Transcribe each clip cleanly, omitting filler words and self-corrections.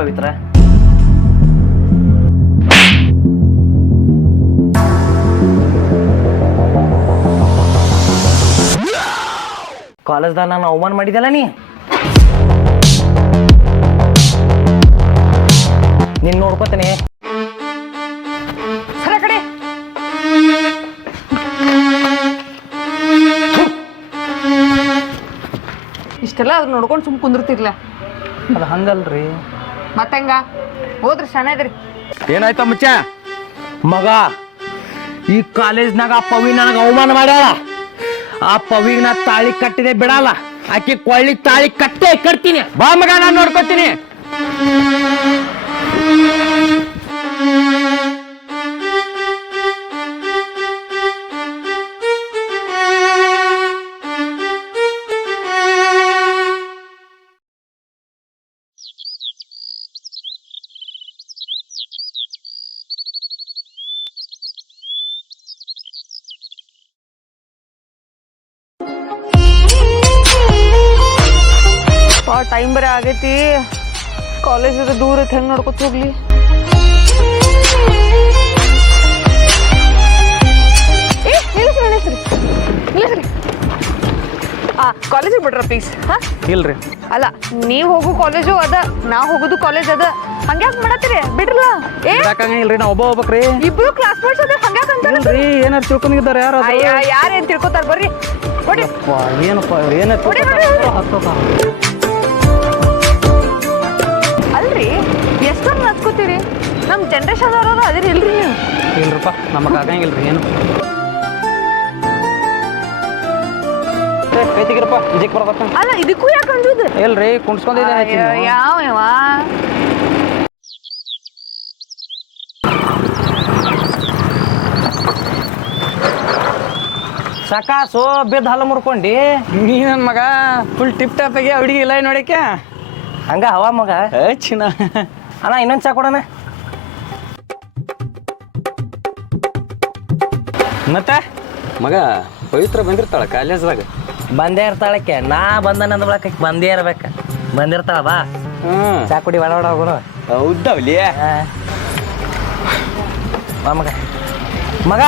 ಪವಿತ್ರ. ಕಾಲೇಜ್ದಾಗ ನಾನು ಅವಮಾನ ಮಾಡಿದಲ್ಲ ನೀನ್ ನೋಡ್ಕೋತೇನೆ. ಸರ ಕಡೆ ಇಷ್ಟೆಲ್ಲ ಅದ್ ನೋಡ್ಕೊಂಡು ಸುಮ್ ಕುಂದಿರ್ತಿರ್ಲ. ಅದು ಹಂಗಲ್ರಿ. ಮತ್ತಂಗ ಹೋದ್ರಿ ಶಾನೆ ಇದ್ರಿ. ಏನಾಯ್ತ ಮುಚ್ಚ? ಮಗ ಈ ಕಾಲೇಜ್ನಾಗ ಆ ಪವಿ ನನಗೆ ಅವಮಾನ ಮಾಡ್ಯಾಳ. ಆ ಪವಿಗೆ ನಾ ತಾಳಿ ಕಟ್ಟಿದೆ ಬಿಡಲ್ಲ. ಆಕಿ ಕೊಳ್ಳಿ ತಾಳಿ ಕಟ್ಟೆ ಕಟ್ತೀನಿ. ಬಾ ಮಗ, ನಾನು ನೋಡ್ಕೊತೀನಿ. ಟೈಮ್ ಬರೀ ಆಗೈತಿ. ಕಾಲೇಜ್ ದೂರ ಐತಿ, ಹೆಂಗ್ ನೋಡ್ಕೊತ ಹೋಗ್ಲಿ? ನಿಲ್ಲಿಸ್ರಿ. ಕಾಲೇಜಿಗೆ ಬಿಡ್ರ ಪ್ಲೀಸ್. ಇಲ್ರಿ. ಅಲ್ಲ, ನೀವ್ ಹೋಗು ಕಾಲೇಜು ಅದ, ನಾ ಹೋಗುದು ಕಾಲೇಜ್ ಅದ. ಹಂಗ್ಯಾಕ್ ಮಾಡತ್ತೀರಿ? ಬಿಡ್ರಲ್ಲ. ಇಲ್ರಿ, ನಾ ಒಬ್ಬ ಹೋಗ್ಬೇಕ್ರಿ. ಇಬ್ರು ಕ್ಲಾಸ್ ಮೇಟ್ಸ್ ಅದ, ಹಂಗ್ಯಾಕ್ ಅಂತ ಏನಾರು ತಿಳ್ಕೊಂಡಿದ್ದಾರೆ ಯಾರು? ಯಾರೇನ್ ತಿಳ್ಕೊತಾರ? ಬರ್ರಿ ಏನಪ್ಪ ಅಲ್ರಿ, ಎಷ್ಟೊಂದು ನಚ್ಕೋತೀರಿ? ನಮ್ ಜನ್ರೇಷನ್ ಅವ್ರ ಅದಿರಿ ಇಲ್ರಿ ನೀವು? ಇಲ್ರಪ್ಪ, ನಮಗ್ ಆಗಂಗಿಲ್ರಿ ಏನು. ಕೈತಿಗಿರಪ್ಪ, ವಿಜಯಕ್ ಬರ್ಬೇಕ. ಅಲ್ಲ, ಇದಕ್ಕೂ ಯಾಕೆ ಅಂಜುದು? ಇಲ್ರಿ, ಕುಣ್ಸ್ಕೊಂಡಿದ್ದೆ. ಯಾವ ಸಾಕಾಸು ಬಿದ್ದು ಹಲ್ಲ ಮುರ್ಕೊಂಡಿ. ನೀ ನನ್ನ ಮಗ ಫುಲ್ ಟಿಪ್ ಟಾಪ್ ಆಗಿ ಹುಡುಗಿ ಇಲ್ಲ ನೋಡಕ್ಕೆ. ಹಂಗ ಹವಾ ಮಗ. ಚಿನ್ನ ಅಣ್ಣ, ಇನ್ನೊಂದು ಚಾ ಕೊಡೋಣ. ಮತ್ತೆ ಮಗ ಪವಿತ್ರ ಬಂದಿರ್ತಾಳ ಕಾಲೇಜ್ದಾಗ? ಬಂದೇ ಇರ್ತಾಳಕ್ಕೆ. ನಾ ಬಂದನ ಅಂದ್ಬಿಡಕ್ಕೆ ಬಂದೇ ಇರ್ಬೇಕ. ಬಂದಿರ್ತಾಳ. ಬಾ ಚಾ ಕುಡಿ, ಒಳ ಹೋಗೋಣ. ಹೌದವ್ಲಿ. ಬಾ ಮಗ. ಮಗ,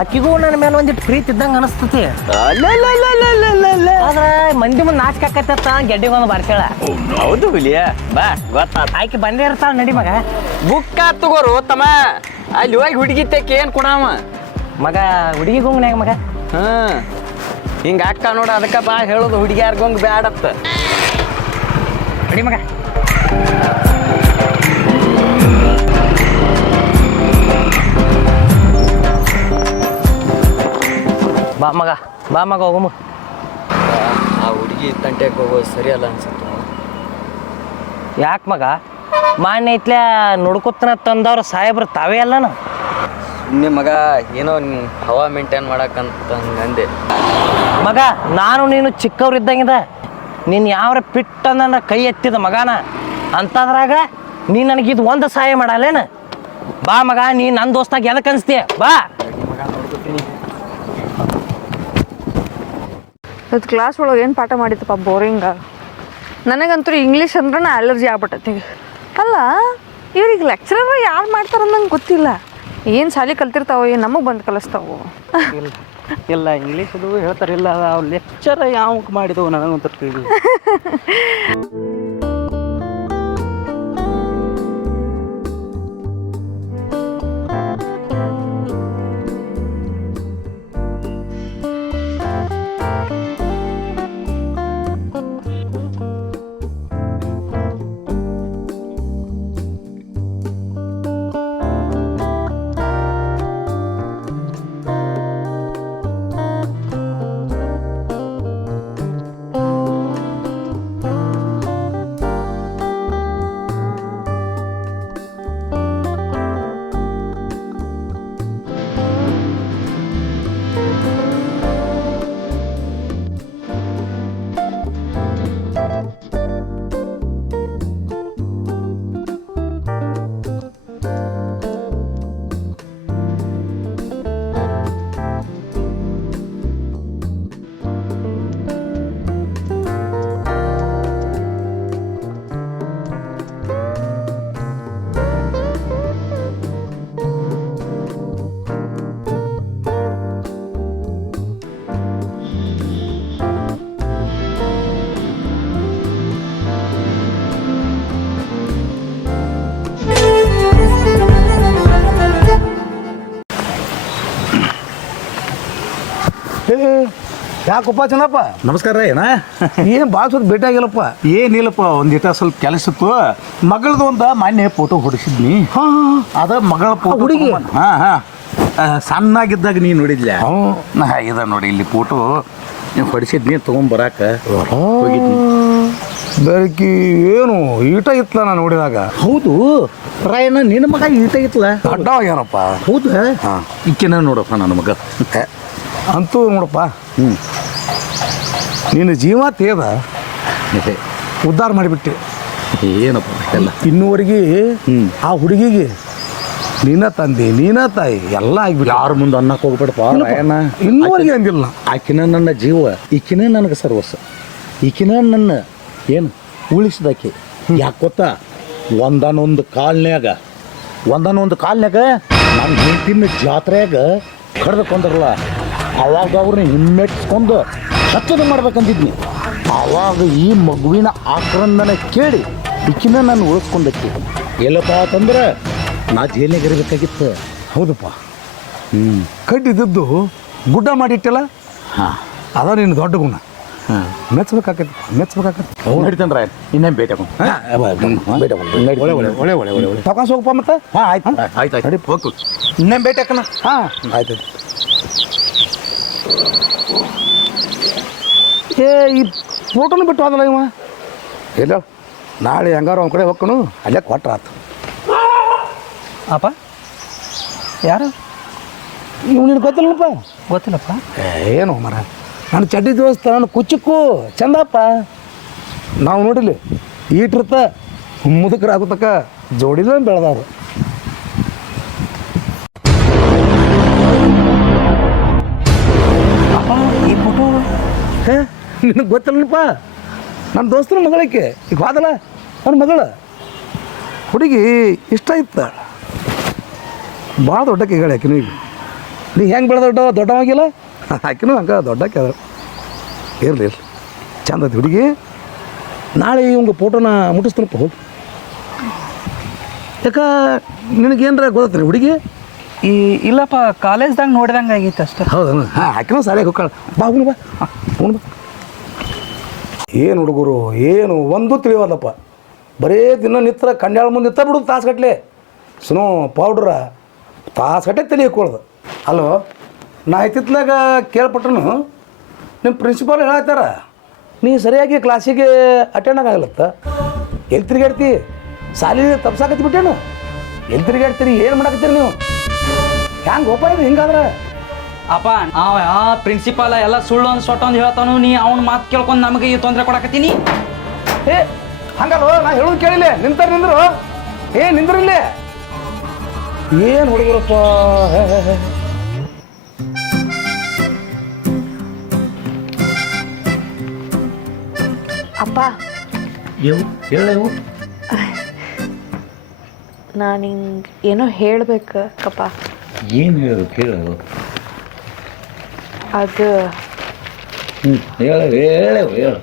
ಅಕ್ಕಿಗೂ ನನ್ನ ಮೇಲೆ ಒಂದಿಟ್ಟು ಪ್ರೀತಿ ಇದ್ದಂಗೆ ಅನಿಸ್ತತಿ. ಆದ್ರೆ ಮಂದಿ ಮುಂದೆ ನಾಚಿಕೆ ಆಕತ್ತ ಗೆಡ್ಡಿಗೊಂದು ಬಾರ್ಸೇಳ. ಹೌದು ಹುಲಿಯ. ಬಾ, ಗೊತ್ತಾತ. ಆಯ್ಕೆ ಬಂದೇ ಇರ್ತಾಳ. ನಡಿ ಮಗ. ಬುಕ್ಕ ತಗೋರು ತಮ್ಮ. ಅಲ್ಲಿ ಹೋಗಿ ಹುಡುಗಿ ತೆಕ್ಕೆ ಏನು ಕೊಡವ ಮಗ? ಹುಡುಗಿ ಗುಂಗ್ನ್ಯಾಗ ಮಗ. ಹಿಂಗ ಅಕ್ಕ ನೋಡ, ಅದಕ್ಕ ಬಾ ಹೇಳೋದು ಹುಡುಗಿಯಾರ ಗೊಂಗ್ ಬ್ಯಾಡತ್ತ. ನಡಿ ಮಗ. ಬಾ ಮಗ, ಬಾ ಮಗ, ಹೋಗಮ್ಮ. ಆ ಹುಡುಗಿ ತಂಟೆಗೆ ಹೋಗೋದು ಸರಿಯಲ್ಲ ಅನ್ಸುತ್ತೆ. ಯಾಕೆ ಮಗ? ಮಾನ್ಯ ಐತ್ಲೆ ನೋಡ್ಕೊತನ ತಂದವ್ರ ಸಾಹೇಬ್ರು ತಾವೇ ಅಲ್ಲನ. ಸುಮ್ಮನೆ ಮಗ, ಏನೋ ಹವಾ ಮೇಂಟೈನ್ ಮಾಡಕ್ಕಂತ ಹಂಗಂದೆ. ಮಗ, ನಾನು ನೀನು ಚಿಕ್ಕವ್ರಿದ್ದಂಗಿದ. ನೀನು ಯಾವ್ರ ಪಿಟ್ಟ ನನ್ನ ಕೈ ಎತ್ತಿದ ಮಗನ ಅಂತದ್ರಾಗ ನೀ ನನಗಿದು ಒಂದು ಸಹಾಯ ಮಾಡಲ್ಲೇನ? ಬಾ ಮಗ, ನೀ ನನ್ನ ದೋಸ್ತಾಗ ಎದಕ್ಕೆ ಅನ್ಸ್ತೀಯ? ಬಾ ಮಗ, ನೋಡ್ಕೊತೀನಿ. ಇವತ್ತು ಕ್ಲಾಸ್ ಒಳಗೆ ಏನು ಪಾಠ ಮಾಡಿತ್ತಪ್ಪ, ಬೋರಿಂಗ. ನನಗಂತೂ ಇಂಗ್ಲೀಷ್ ಅಂದ್ರೆ ಅಲರ್ಜಿ ಆಗ್ಬಿಟ್ಟೈತಿ. ಅಲ್ಲ, ಇವ್ರಿಗೆ ಲೆಕ್ಚರರ್ ಯಾರು ಮಾಡ್ತಾರ ನಂಗೆ ಗೊತ್ತಿಲ್ಲ. ಏನು ಶಾಲೆ ಕಲ್ತಿರ್ತಾವ, ಏನು ನಮಗೆ ಬಂದು ಕಲಿಸ್ತಾವು. ಇಲ್ಲ, ಇಂಗ್ಲೀಷ್ ಅದು ಹೇಳ್ತಾರಿಲ್ಲ. ಅವ್ರು ಲೆಕ್ಚರ್ ಯಾವ ಮಾಡಿದವು ನನಗಂತ ಕೇಳಿ. ಯಾಕಪ್ಪ ಚೆನ್ನಪ್ಪ ನಮಸ್ಕಾರ ಏನ ಏನು ಭಾಳ ಸುತ್ತ ಭೇಟಿ ಆಗಿಲ್ಲಪ್ಪ. ಏನಿಲ್ಲಪ್ಪ ಒಂದಿಟ ಸ್ವಲ್ಪ ಕೆಲಸ ಇತ್ತು ಮಗಳದು ಒಂದು ಮಾನ್ಯ ಫೋಟೋ ಹೊಡಿಸಿದ್ನಿ ಅದ ಮಗಳ ಫೋಟೋ ಹುಡುಗಿ? ಸಣ್ಣಾಗಿದ್ದಾಗ ನೀ ನೋಡಿದ್ಲ ಹ್ಞೂ. ನಾ ಇದ ನೋಡಿ ಇಲ್ಲಿ ಫೋಟೋ ನೀವು ಹೊಡಿಸಿದ್ನಿ ತೊಗೊಂಬರಾಕ ಹೋಗಿದ್ನಿ. ಬೆಳಕಿ ಏನು ಈಟ ಇತ್ತಲ ನಾನು ನೋಡಿದಾಗ. ಹೌದು ರಾಯಣ್ಣ ನಿನ್ನ ಮಗ ಈಟ ಇತ್ತಲ್ಲ ಅಡ್ಡವಾಗ್ಯಾನಪ್ಪ. ಹೌದು ಹಾ. ಈಕಿನ ನೋಡಪ್ಪ ನನ್ನ ಮಗ. ಅಂತೂ ನೋಡಪ್ಪ, ಹ್ಞೂ ನಿನ್ನ ಜೀವ ತೇದ ಉದ್ಧಾರ ಮಾಡಿಬಿಟ್ಟೆ. ಏನಪ್ಪ ಎಲ್ಲ ಇನ್ನೂವರೆಗೆ ಹ್ಮ್. ಆ ಹುಡುಗಿಗೆ ನೀನ ತಂದೆ ನೀನ ತಾಯಿ ಎಲ್ಲ ಆಗಿಬಿಟ್ಟು ಯಾರ ಮುಂದೆ ಅನ್ನಕ್ಕೆ ಹೋಗ್ಬೇಡಪ್ಪ ರಾಯಣ್ಣ. ಇನ್ನೂವರೆಗೆ ಅಂದಿಲ್ಲ. ಆಕಿನ ನನ್ನ ಜೀವ, ಈಕಿನ ನನಗೆ ಸರ್ವಸ್ವ, ಈಕಿನ ನನ್ನ ಏನು ಉಳಿಸಿದಾಕಿ. ಯಾಕೆ ಗೊತ್ತಾ, ಒಂದನೊಂದು ಕಾಲ್ನ್ಯಾಗ ನನ್ನ ಹೆಂಡತಿನ ಜಾತ್ರೆಯಾಗ ಕಡ್ದಕೊಂಡ್ರಲ್ಲ, ಅವಾಗ ಅವ್ರನ್ನ ಹಿಮ್ಮೆಟ್ಸ್ಕೊಂಡು ಹತ್ತದ ಮಾಡ್ಬೇಕಂತಿದ್ನಿ. ಆವಾಗ ಈ ಮಗುವಿನ ಆಕ್ರಂದನ ಕೇಳಿ ಈಕಿನ ನಾನು ಉಳಿಸ್ಕೊಂಡಕ್ಕಿ. ಎಲ್ಲಪ್ಪ ಅಂತಂದ್ರೆ ನಾ ಜೈಲಿನಾಗ ಇರಬೇಕಾಗಿತ್ತು. ಹೌದಪ್ಪ, ಹ್ಞೂ ಕಡ್ಡಿದ್ದು ಗುಡ್ಡ ಮಾಡಿಟ್ಟಲ್ಲ, ಹಾಂ ಅದ ನಿನ್ನ ದೊಡ್ಡ ಗುಣ. ಹಾಂ ಮೆಚ್ಚಬೇಕಾಕತಿ. ನಡಿತಂದ್ರ ಇನ್ನೇನು ಭೇಟಿ ಒಳ್ಳೆ ತಕಾಸ್ ಹೋಗಪ್ಪ ಮತ್ತೆ. ಹಾಂ ಆಯ್ತು ಆಯ್ತು ನಡಿ. ಹೋಗ್ತು ಇನ್ನೇನು ಭೇಟಿ ಹಾಕಣ. ಹಾಂ ಆಯ್ತು. ಏ ಈ ಫೋಟೋನು ಬಿಟ್ಟು ಹೋದಲ್ಲ ಇವ ಎಲ್ಲ. ನಾಳೆ ಹೆಂಗಾರ ಒಂದು ಕಡೆ ಹೋಗ್ಕನು, ಅಲ್ಲೇ ಕೊಟ್ರ ಆತು. ಅಪ್ಪ ಯಾರು? ಇವ್ ನಿನಗೆ ಗೊತ್ತಿಲ್ಲಪ್ಪ? ಗೊತ್ತಿಲ್ಲಪ್ಪ. ಏನು ಮರ, ನನ್ನ ಚಡ್ಡಿ ದೋಸ್ತ, ನನ್ನ ಕುಚ್ಚಕ್ಕೂ ಚಂದಪ್ಪ. ನಾವು ನೋಡಿಲಿ ಈಟಿರ್ತ ಮುದುಕರಾಗುತ್ತಕ್ಕ ಜೋಡಿಲ್ಲ ಬೆಳೆದವ್ರು. ಅಪ್ಪ ಈ ಫೋಟೋ ಹೇ, ನಿನಗೆ ಗೊತ್ತಿಲ್ಲಪ್ಪ? ನನ್ನ ದೋಸ್ತನ ಮಗಳಕ್ಕೆ ಈಗ ಹೋದಲ್ಲ ಅವ್ನ ಮಗಳು ಹುಡುಗಿ ಇಷ್ಟ ಇತ್ತು. ಭಾಳ ದೊಡ್ಡಕ್ಕೆ ಹೇಳಿ ಆಕಿನೂ. ಈಗ ನೀ ಹೆಂಗೆ ಬೆಳೆದ ದೊಡ್ಡವಾಗಿಲ್ಲ, ಆಕಿನೂ ಹಂಗೆ ದೊಡ್ಡಕ್ಕೆ ಅದ. ಇರಲಿ ಚಂದ ಐತಿ ಹುಡುಗಿ. ನಾಳೆ ಇವಂಗೆ ಫೋಟೋನ ಮುಟ್ಟಿಸ್ತಾನಪ್ಪ ಹೋಗಿ. ಯಾಕ ನಿನಗೇನ್ರ ಗೊತ್ತೈತ್ರಿ ಹುಡುಗಿ? ಇಲ್ಲಪ್ಪ, ಕಾಲೇಜ್ದಾಗ ನೋಡಿದಂಗೆ ಆಗಿತ್ತು ಅಷ್ಟೇ. ಹೌದಾ? ಹಾಂ, ಆಕಿನೂ ಸಾಲಿಯಾಗಿ ಹೋಗ್ಕಳ. ಬಾ ಹುಣ್ ಬಾ ಹುಣ್ ಬಾ. ಏನು ಹುಡುಗರು ಏನು ಒಂದು ತಿಳಿಯೋದಪ್ಪ. ಬರೇ ದಿನ ನಿತ್ರ ಕಣ್ಯಾಳ ಮುಂದೆ ನಿತ್ತ ಬಿಡೋದು ತಾಸುಗಟ್ಲೆ. ಸ್ನೋ ಪೌಡ್ರ ತಾಸುಗಟ್ಟೆ ತಲೆ ಹಾಕೊಳ್ಳೋದು. ಅಲ್ಲೋ, ನಾ ಇತ್ತಿತ್ಲಾಗ ಕೇಳ್ಪಟ್ರು ನಿಮ್ಮ ಪ್ರಿನ್ಸಿಪಾಲ್ ಹೇಳ್ತಾರ ನೀ ಸರಿಯಾಗಿ ಕ್ಲಾಸಿಗೆ ಅಟೆಂಡ್ ಆಗಲತ್ತ. ಎಲ್ಲಿ ತಿರುಗಾಡ್ತಿ? ಸಾಲಿ ತಪ್ಸಾಕತ್ತಿ ಬಿಟ್ಟೇನು? ಎಲ್ಲಿ ತಿರುಗಾಡ್ತೀರಿ? ಏನು ಮಾಡಾಕತ್ತೀರಿ ನೀವು? ಹ್ಯಾಂಗೆ ಗೋಪ ಇದು ಹಿಂಗಾದ್ರೆ? ಅಪ್ಪ ಆ ಪ್ರಿನ್ಸಿಪಾಲ ಎಲ್ಲ ಸುಳ್ಳು ಒಂದು ಸೊಟ್ಟ ಒಂದು ಹೇಳ್ತಾನು, ನೀ ಅವ್ನ ಮಾತು ಕೇಳ್ಕೊಂಡು ನಮಗೆ ಈ ತೊಂದರೆ ಕೊಡಕತ್ತೀನಿ. ಏ ಹಂಗಲ್ವ, ನಾ ಹೇಳೋದು ಕೇಳಿಲ್ಲ. ನಿಂದ್ರು ನಿಂದ್ರಿಲ್ಲೇ. ಏನು ಹುಡುಗರಪ್ಪ. ಅಪ್ಪ, ಹೇಳು ನಾನು ಹಿಂಗೆ ಏನೋ ಹೇಳ್ಬೇಕಪ್ಪ. ಏನು ಹೇಳು ಕೇಳು. ಅದು ಹೇಳು.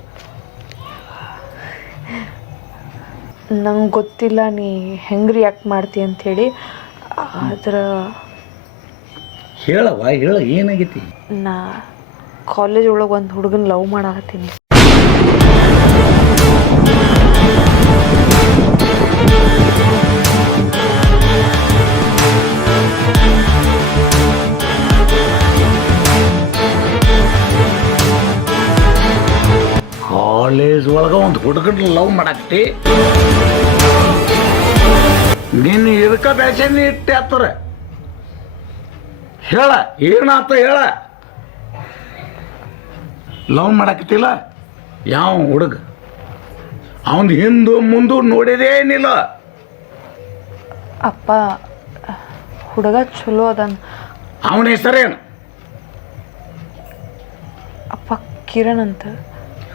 ನಂಗೆ ಗೊತ್ತಿಲ್ಲ ನೀ ಹೆಂಗೆ ರಿಯಾಕ್ಟ್ ಮಾಡ್ತಿ ಅಂಥೇಳಿ. ಆದ್ರೆ ಹೇಳವ್ವ ಹೇಳ, ಏನಾಗೈತಿ? ನಾ ಕಾಲೇಜ್ ಒಳಗೆ ಒಂದು ಹುಡುಗನ ಲವ್ ಮಾಡಾಕತ್ತೀನಿ. ಕಾಲೇಜ್ ಒಳಗೆ ಒಂದು ಹುಡುಗನ ಲವ್ ಮಾಡಾಕ್ತಿ? ನಿನ್ನ ಇದಕ್ಕ ಬ್ಯಾಸನಿ ಇಟ್ಟೆ ಹತ್ತರ. ಹೇಳ ಏನಾತ ಹೇಳ. ಲವ್ ಮಾಡಾಕತ್ತಿಲ್ಲ? ಯಾವ ಹುಡುಗ? ಅವನ ಹಿಂದು ಮುಂದು ನೋಡಿದೇ ಏನಿಲ್ಲ. ಅಪ್ಪ, ಹುಡುಗ ಚಲೋ ಅದಾನ. ಅವನ ಹೆಸರೇನು? ಅಪ್ಪ ಕಿರಣ್ ಅಂತ.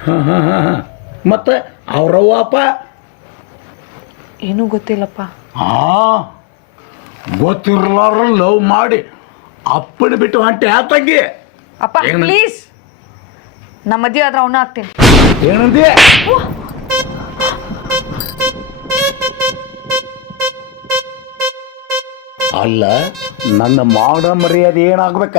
ಹಾಂ ಮತ್ತೆ ಅವ್ರವ್ವ ಅಪ್ಪ? ಏನೂ ಗೊತ್ತಿಲ್ಲಪ್ಪ. ಗೊತ್ತಿರ್ಲಾರ ಲವ್ ಮಾಡಿ ಅಪ್ಪನ ಬಿಟ್ಟು ಹೊಂಟೆ ತಂಗಿ. ಅಪ್ಪ ಪ್ಲೀಸ್, ನಮ್ಮ ಮದುವೆ ಆದ್ರೆ ಅವನ ಆಗ್ತೀನಿ. ಏನಂದಿ? ಅಲ್ಲ, ನನ್ನ ಮಾಡ ಮರ್ಯಾದೆ ಏನಾಗ್ಬೇಕ?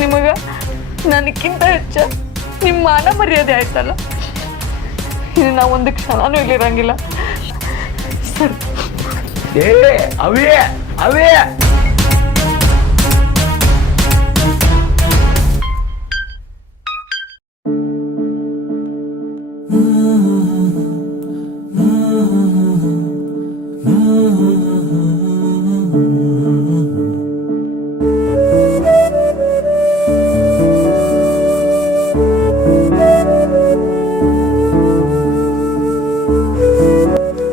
ನಿಮಗೆ ನನಕ್ಕಿಂತ ಹೆಚ್ಚ ನಿಮ್ಮ ಮಾನ ಮರ್ಯಾದೆ ಆಯ್ತಲ್ಲ, ಇನ್ನು ನಾ ಒಂದು ಕ್ಷಣನೂ ಇಲ್ಲಿರಂಗಿಲ್ಲ ಸರ್. ಅವೇ ಅವೇ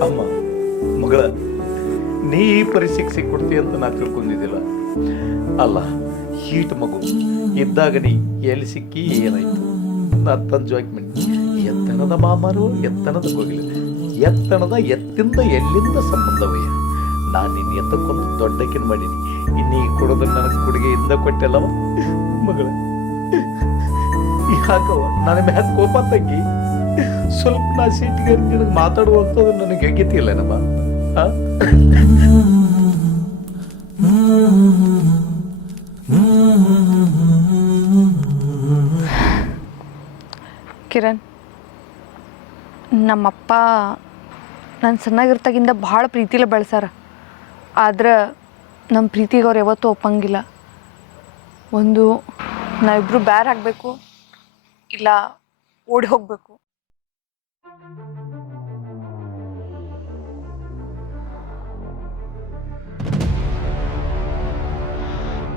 ಅಮ್ಮ ಮಗಳ ನೀ ಈ ಪರಿಸ್ಥಿತಿ ಸಿಕ್ಕೊಡ್ತಿ ಅಂತ ನಾ ತಿಳ್ಕೊಂಡಿದ್ದಿಲ್ಲ. ಅಲ್ಲ ಹೀಟ್ ಮಗು ಇದ್ದಾಗ ನೀ ಎಲ್ಲಿ ಸಿಕ್ಕಿ ಏನಾಯ್ತು? ನಾ ತನ್ನ ಜಾಕ್ಮೆಂಟ್ ಎತ್ತಣದ ಮಾಮಾರು ಎತ್ತಣದ ಹೋಗಿಲ್ಲ, ಎತ್ತಣದ ಎತ್ತಿಂದ ಎಲ್ಲಿಂದ ಸಂಬಂಧವಯ್ಯ. ನಾನು ನಿನ್ನ ಎತ್ತಕ್ಕೊಂದು ದೊಡ್ಡಕ್ಕಿನ ಮಾಡೀನಿ, ಇನ್ನೀ ಕೊಡೋದನ್ನ ನನಗೆ ಕೊಡುಗೆಯಿಂದ ಕೊಟ್ಟೆಲ್ಲವ ಮಗಳ. ಯಾಕವ ನನ್ನ ಮ್ಯಾಲ ಕೋಪ ತಗ್ಗಿ ಸ್ವಲ್ಪ ನಾ ಸೀಟಿಗೆ ನಿನಗೆ ಮಾತಾಡುವಂಥದ್ದು ನನಗೆ ಯೋಗ್ಯತೆ ಇಲ್ಲ ನಮ್ಮ. ಕಿರಣ್, ನಮ್ಮಪ್ಪ ನಾನು ಸಣ್ಣಗಿರ್ತಾಗಿಂದ ಭಾಳ ಪ್ರೀತಿಲೇ ಬೆಳೆಸಾರ. ಆದ್ರೆ ನಮ್ಮ ಪ್ರೀತಿಗೆ ಅವ್ರು ಯಾವತ್ತೂ ಒಪ್ಪಂಗಿಲ್ಲ. ಒಂದು ನಾವಿಬ್ಬರು ಬ್ಯಾರ್ ಆಗಬೇಕು, ಇಲ್ಲ ಓಡಿ ಹೋಗಬೇಕು.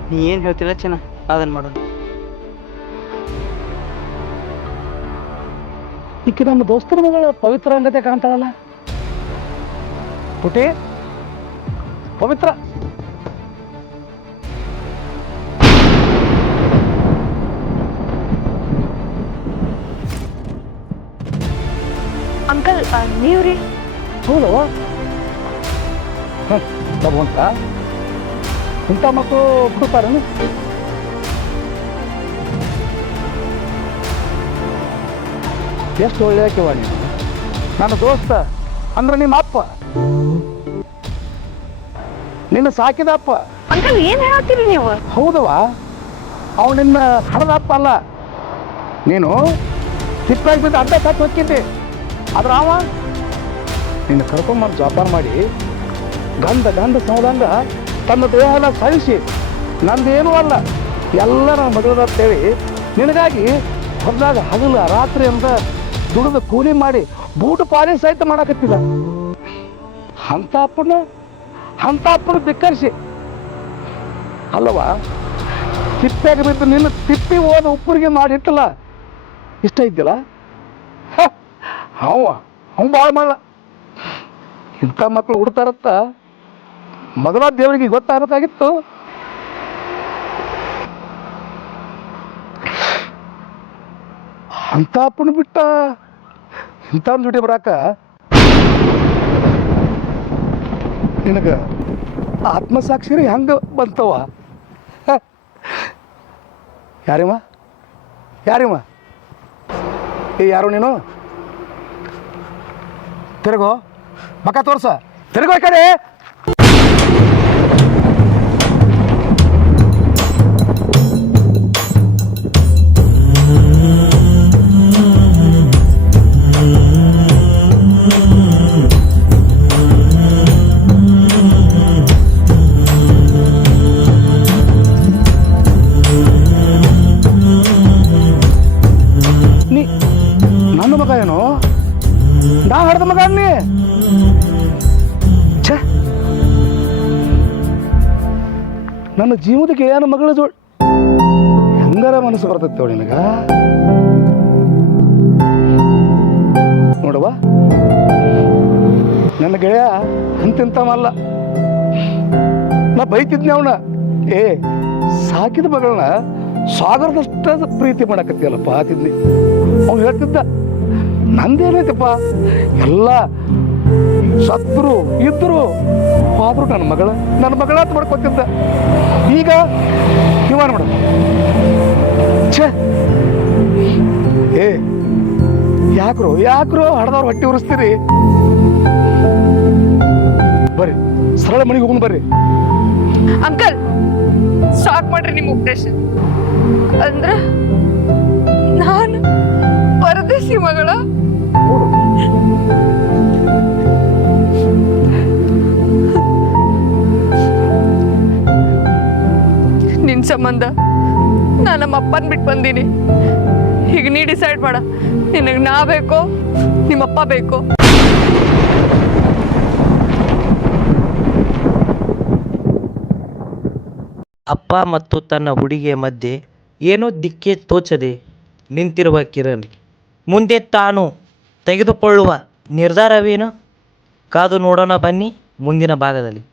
ನೀ ಏನು ಹೇಳ್ತಿಲ್ಲ ಚೆನ್ನ, ಅದನ್ನು ಮಾಡೋಣ. ಈಕೆ ನಮ್ಮ ದೋಸ್ತರ ಮಗಳ ಪವಿತ್ರ ಅಂಗತೆ ಕಾಣ್ತಾಳಲ್ಲ. ಪುಟಿ ಪವಿತ್ರ, ಅಂಕಲ್ ನೀವು ರೀ? ಹೌದವ ಭಗವಂತ, ಇಂಥ ಮಕ್ಕಳು ಬಿಡ್ತಾರೇನು? ಎಷ್ಟು ಒಳ್ಳೆಯಕಿವ ನೀನು, ನನ್ನ ದೋಸ್ತ ಅಂದ್ರೆ ನಿಮ್ಮ ಅಪ್ಪ, ನಿನ್ನ ಸಾಕಿದ ಅಪ್ಪ. ಅಂಕಲ್ ಏನು ಹೇಳ್ತೀರಿ ನೀವು? ಹೌದವ, ಅವ ನಿನ್ನ ಹಣದ ಅಪ್ಪ ಅಲ್ಲ. ನೀನು ತಿಪ್ಪಾಗಿ ಬಿದ್ದು ಅಡ್ಡ ಕತ್ತು ಹೊಕ್ಕಿದ್ದೆ, ಆದ್ರೆ ಅವ ನಿನ್ನ ಕರ್ಕೊಂಬಂದು ಜೋಪಾನ ಮಾಡಿ ಗಂಧ ಸೌದಂಗ ತನ್ನ ದೇಹ ಎಲ್ಲ ಸಹಿಸಿ ನಂದೇನೂ ಅಲ್ಲ ಎಲ್ಲ ನಾನು ಮದುವೆ ಅಂತೇಳಿ ನಿನಗಾಗಿ ಹೊರದಾಗ ಹಗಲು ರಾತ್ರಿ ಅಂತ ದುಡಿದು ಕೂಲಿ ಮಾಡಿ ಬೂಟು ಪಾಲಿಸ್ ಸಹಿತ ಮಾಡಕತ್ತಿದ. ಅಂತ ಅಪ್ಪನ ಧಿಕ್ಕರಿಸಿ ಅಲ್ಲವ ತಿಪ್ಪಾಗಿ ಬಿದ್ದು ನಿನ್ನ ತಿಪ್ಪಿ ಹೋದ ಉಪ್ಪರಿಗೆ ಮಾಡಿಟ್ಟಲ್ಲ, ಇಷ್ಟ ಇದ್ದಿಲ್ಲ. ಅವ ಭಾಳ ಮಾಡಲ್ಲ. ಇಂಥ ಮಕ್ಕಳು ಹುಡ್ತಾರತ್ತ ಮೊದಲ ದೇವರಿಗೆ ಗೊತ್ತಾಗತ್ತಾಗಿತ್ತು. ಅಂತ ಅಪ್ಪನ ಬಿಟ್ಟ ಇಂಥವ್ನ ಜೊತೆ ಬರಾಕ ನಿನಗ ಆತ್ಮಸಾಕ್ಷಿ ಹೆಂಗ ಬಂತವ? ಯಾರಿವ ಯಾರು ನೀನು? ತಿರುಗೋ, ಮಕ್ಕ ತೋರ್ಸ, ತಿರುಗೋ ಈ ಕಡೆ. ನನ್ನ ಮಗ ಏನು? ನಾ ಹಡ್ದ ಮಗ ನೀ? ಛೇ, ನನ್ನ ಜೀವದ ಗೆಳೆಯನ ಮಗಳ ಜೋಡಿ ಹೆಂಗಾರ ಮನಸ್ಸು ಬರ್ತೈತೆ ನಿನಗ? ನೋಡುವ, ನನ್ನ ಗೆಳೆಯ ಅಂತಿಂತವಲ್ಲ. ನಾ ಬೈತಿದ್ನಿ ಅವನ, ಸಾಕಿದ ಮಗಳನ್ನ ಸಾಗರದಷ್ಟ ಪ್ರೀತಿ ಮಾಡಕತ್ತಿಯಲ್ಲಪ್ಪ ಆತಿದ್ನಿ. ಅವ್ನು ಹೇಳ್ತಿದ್ದ, ನಂದೇನೈತಪ್ಪ, ಎಲ್ಲ ಸತ್ರು ಇದ್ರು ಆದರೂ ನನ್ನ ಮಗಳ ಅಂತ ಮಾಡ್ಕೊತಿದ್ದ. ಈಗ ಇವ ನೋಡ, ಛೇ, ಯಾಕ್ರೋ ಹಡ್ದವ್ರು ಹೊಟ್ಟೆ ಉರಿಸ್ತೀರಿ? ಬರ್ರಿ, ಸರಳ ಮನೆಗೆ ಹೋಗೋಣ ಬರ್ರಿ. ಅಂಕಲ್ ಸಾಕ್ ಮಾಡ್ರಿ ನಿಮ್ಮ ಉಪದೇಶ. ಅಂದ್ರ ನಾನು ಪರದೇಶಿ ಮಗಳ? ನಿನ್ ಸಂಬಂಧ ನಾನು ನಮ್ಮ ಅಪ್ಪನ ಬಿಟ್ಟು ಬಂದೀನಿ. ಈಗ ನೀ ಡಿಸೈಡ್ ಮಾಡ, ನಿನಗೆ ನಾ ಬೇಕೋ ನಿಮ್ಮಪ್ಪ ಬೇಕೋ? ಅಪ್ಪ ಮತ್ತು ತನ್ನ ಹುಡುಗಿಯ ಮಧ್ಯೆ ಏನೋ ದಿಕ್ಕೆ ತೋಚದೆ ನಿಂತಿರುವ ಕಿರಣ್ ಮುಂದೆ ತಾನು ತೆಗೆದುಕೊಳ್ಳುವ ನಿರ್ಧಾರವೇನು? ಕಾದು ನೋಡೋಣ ಬನ್ನಿ ಮುಂದಿನ ಭಾಗದಲ್ಲಿ.